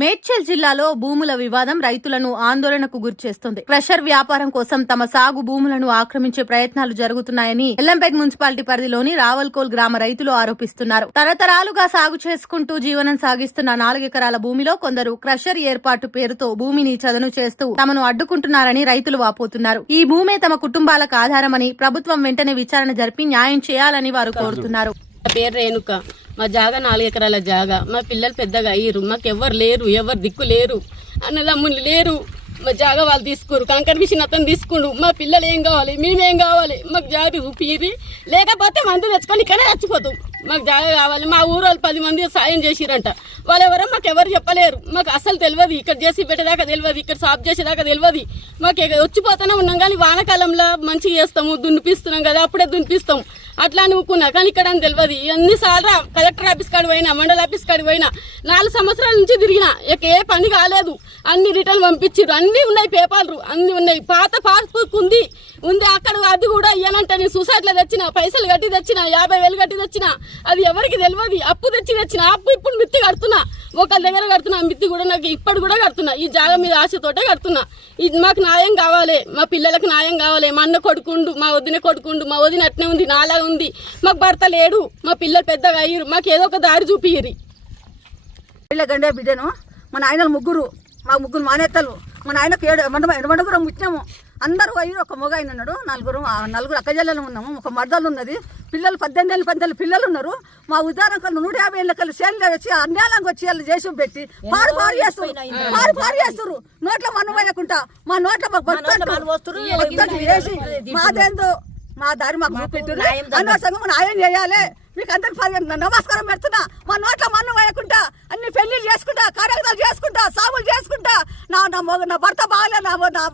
మేడ్చల్ జిల్లాలో భూముల వివాదం రైతులను ఆందోళనకు గురిచేస్తుంది. క్రషర్ వ్యాపారం కోసం తమ సాగు భూములను ఆక్రమించే ప్రయత్నాలు జరుగుతున్నాయని ఎల్లంపేట్ మున్సిపాలిటీ పరిధిలోని రావల్కోల్ గ్రామ రైతులు ఆరోపిస్తున్నారు. తరతరాలుగా సాగు చేసుకుంటూ జీవనం సాగిస్తున్న 4 ఎకరాల భూమిలో కొందరు క్రషర్ ఏర్పాటు పేరుతో భూమిని చదును చేస్తూ తమను అడ్డుకుంటున్నారని రైతులు వాపోతున్నారు. ఈ భూమే తమ కుటుంబాలకు ఆధారమని ప్రభుత్వం వెంటనే విచారణ జరిపి న్యాయం చేయాలని వారు కోరుతున్నారు. పేరు రేణుక. మా జాగా 4 ఎకరాల జాగా. మా పిల్లలు పెద్దగా అయ్యారు. మాకు ఎవరు లేరు, ఎవరు దిక్కు లేరు, అన్నదమ్ములు లేరు. మా జాగా వాళ్ళు తీసుకోరు, కంకర మిషన్ అతను తీసుకుండు. మా పిల్లలు ఏం కావాలి, మేమేం కావాలి, మాకు జాగా చూపిరి. లేకపోతే మందు తెచ్చుకొని ఇక్కడే చచ్చిపోతాం. మాకు జాగా కావాలి. మా ఊరు వాళ్ళు 10 మంది సాయం చేసిరంట. వాళ్ళు ఎవరో మాకు ఎవరు చెప్పలేరు. మాకు అసలు తెలియదు. ఇక్కడ చేసి పెట్టేదాకా తెలియదు, ఇక్కడ సాఫ్ చేసేదాకా తెలియదు. మాకు వచ్చిపోతూనే ఉన్నాం కానీ వానకాలంలో మంచిగా చేస్తాము, దున్నిపిస్తున్నాం కదా, అప్పుడే దున్నిపిస్తాం. అట్లా అనుకున్నా కానీ ఇక్కడ అని తెలియదు. ఎన్నిసార్లు కలెక్టర్ ఆఫీస్ కాడికి పోయినా, మండల ఆఫీస్ కాడికి పోయినా, 4 సంవత్సరాల నుంచి తిరిగినా ఏ పని కాలేదు. అన్ని రిటర్న్ పంపించారు. అన్ని ఉన్నాయి, పేపర్లు అన్ని ఉన్నాయి. పాత పాస్బుక్ ఉంది అక్కడ. అది కూడా ఇయ్యనంటే నేను సొసైటీలో తెచ్చిన, పైసలు కట్టి తెచ్చిన, 50,000 కట్టి తెచ్చిన. అది ఎవరికి తెలియదు. అప్పు తెచ్చిన. అప్పు ఇప్పుడు మిత్తి కడుతున్నా, ఒకళ్ళ దగ్గర కడుతున్నా. మిత్తి కూడా నాకు ఇప్పుడు కూడా కడుతున్నా. ఈ జాగా మీద ఆశతోటే కడుతున్నా. ఇది మాకు న్యాయం కావాలి, మా పిల్లలకు న్యాయం కావాలి. మా అన్న కొడుకుండు, మా వదిన కొడుకుండు. మా వదిన అట్నే ఉంది, నాలా ఉంది. మాకు భర్త లేడు, మా పిల్లలు పెద్దగా అయ్యారు. మాకు ఏదో ఒక దారి చూపియ్యరి. గండే బిడ్డను మా నాయనలు 3, మా 3 మానేత్తలు. మా నాయనకు 7 మండుగురం ముచ్చాము. అందరూ అయ్యి ఒక మొగ ఆయన ఉన్నాడు. 4 అక్కజల్లలు ఉన్నాము. ఒక మర్దలు ఉన్నది. పిల్లలు 18 పిల్లలు ఉన్నారు. మా ఉదాహరణ 150 ఏళ్ళ కలిసి సేన్లు వచ్చి అన్యాలంగా వచ్చి వాళ్ళు చేసి పెట్టి పాడు చేస్తారు. నోట్ల మన్ను వేయకుండా మా నోట్ల వేసి మాదేందో మా దారి మాకు చూపెట్టారు. అనవసరంగా న్యాయం చేయాలి. మీకు అందరికి నమస్కారం పెడుతున్నా. మా నోట్ల మన్ను వేయకుండా అన్ని పెళ్లిళ్ళు చేసుకుంటా, కార్యక్రమాలు చేసుకుంటా, సాగులు చేసుకుంటా. నా భర్త బాగలేదు,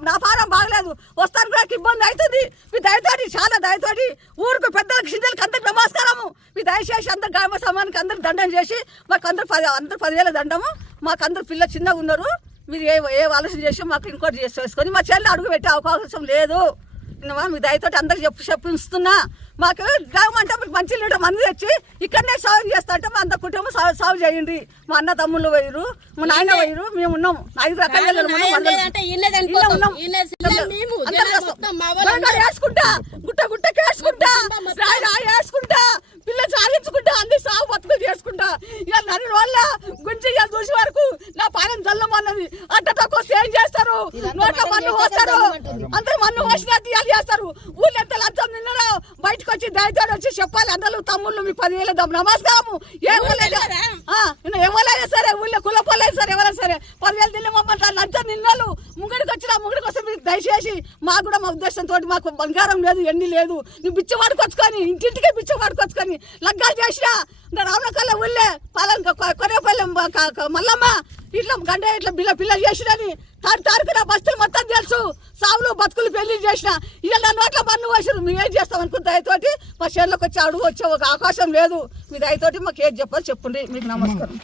నా ఫారం బాగలేదు. వస్తాను కూడా ఇబ్బంది అవుతుంది. మీ దయతోటి, చాలా దయతోటి ఊరికి పెద్దలకు చిన్నలకు అందరికి నమస్కారము. మీ దయచేసి అందరు గ్రామ సమానికి అందరికి దండం చేసి మాకు అందరు 10,000 దండము. మాకు అందరు పిల్లలు చిన్నగా ఉన్నారు. మీరు ఏ ఆలోచన చేసి మాకు ఇంకోటి చేసుకొని మా చెల్లి అడుగు పెట్టే అవకాశం లేదు. మీ దయతోటి అందరికి చెప్పిస్తున్నా. మాకు గ్రామం అంటే మీకు మంచి లీటర్ మంది తెచ్చి ఇక్కడనే సాగు చేస్తా అంటే మా అంత కుటుంబం సాగు చేయండి. మా అన్న తమ్ముళ్ళు పోయిరు, మా నాయన పోయిరు, మేము ఉన్నాము. 5 రకాల వేసుకుంటా, గుట్టకి వేసుకుంటా, వేసుకుంటా, పిల్లలు సాగించుకుంటా, అన్ని సాగు బతుకులు చేసుకుంటా. ఇక నన్ను వల్ల గుంచి చూసే వరకు నా పాలన జల్లమన్నది. అంత తక్కువ ఏం చేస్తారు? నోట్ల మన్ను పోస్తారు. అందరూ మన్ను పోసినట్టు ఇవాళ చేస్తారు. ఊళ్ళో ఎంత లంచం నిన్నరా బయటకు వచ్చి దయతోడు వచ్చి చెప్పాలి. అందరూ తమ్ముళ్ళు మీకు 10,000 నమస్కారము. ఎవరైనా సరే ఊళ్ళో కులపోలేదు సరే ఎవరైనా సరే 10,000 తిని మమ్మల్ని లంచం నిన్నలు ముగ్గురికి వచ్చిన ముగ్గురికి వస్తే మీరు దయచేసి మాకు కూడా మా ఉద్దేశంతో మాకు బంగారం లేదు, ఎన్ని లేదు. నువ్వు బిచ్చ వాడుకొచ్చుకొని ఇంటింటికే బిచ్చ వాడుకొచ్చుకొని లగ్గాలు చేసినా రావణకల్లా ఊళ్ళే పాలన కొరేపల్లి మల్లమ్మ ఇట్లా గంట ఇట్లా పిల్లలు చేసినని తారీఖు నా బస్తులు మొత్తం తెలుసు. సావులు బతుకులు పెళ్లి చేసిన ఇలా నా నోట్ల మన్ను వేసారు. మేము ఏం చేస్తాం అనుకున్న దయతోటి మా చేనులోకి వచ్చి అడుగు వచ్చే ఒక అవకాశం లేదు. మీ దయతోటి మాకు ఏది చెప్పాలి చెప్పండి. మీకు నమస్కారం.